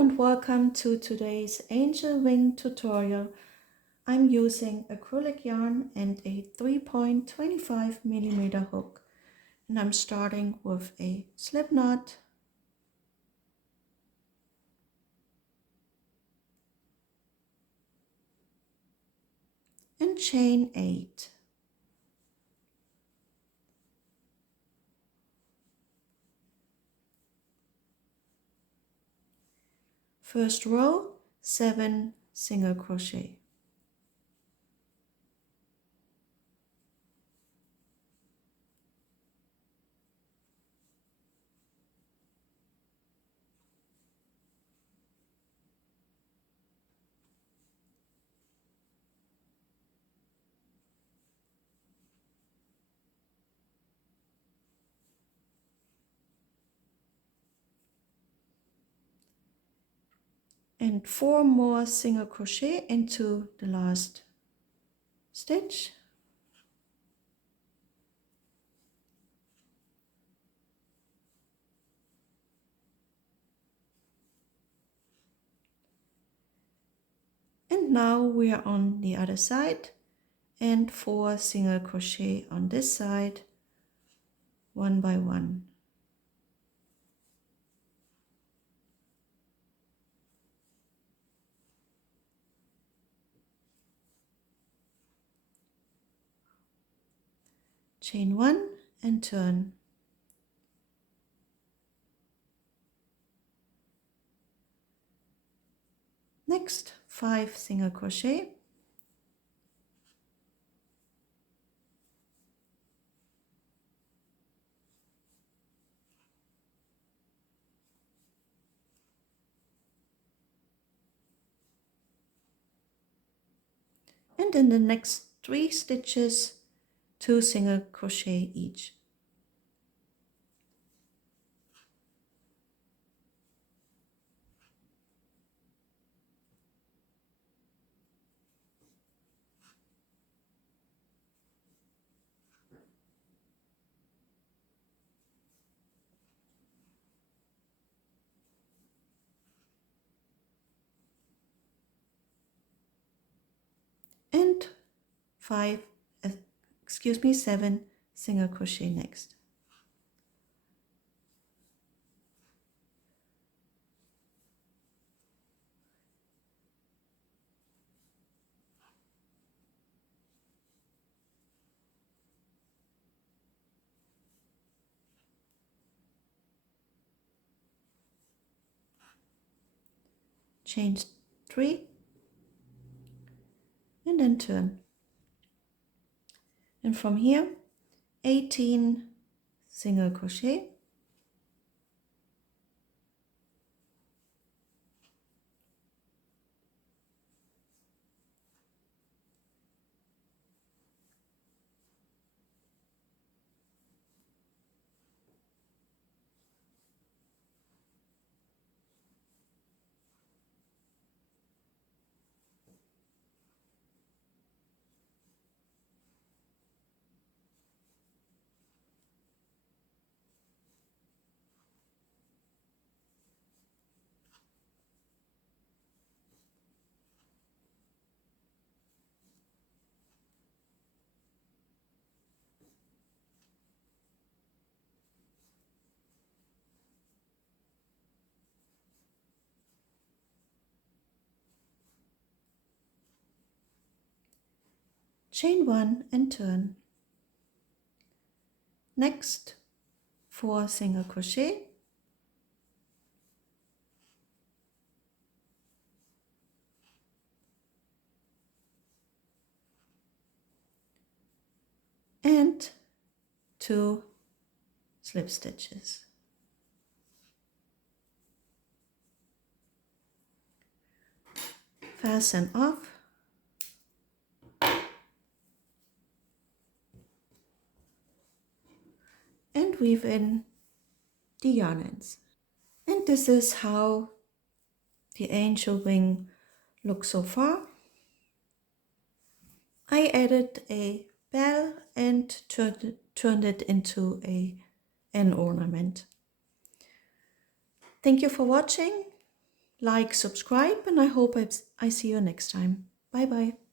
Hello and welcome to today's angel wing tutorial. I'm using acrylic yarn and a 3.25mm hook, and I'm starting with a slip knot and chain 8. First row, 7 single crochet. And 4 more single crochet into the last stitch. And now we are on the other side, and 4 single crochet on this side, one by one. Chain 1 and turn. Next, 5 single crochet. And in the next 3 stitches, 2 single crochet each. And 7 single crochet next. Chain 3 and then turn. And from here, 18 single crochet. Chain 1 and turn. Next, 4 single crochet. And 2 slip stitches. Fasten off. And weave in the yarn ends. And this is how the angel wing looks so far. I added a bell and turned it into an ornament. Thank you for watching. like, subscribe, and I hope I see you next time. Bye bye.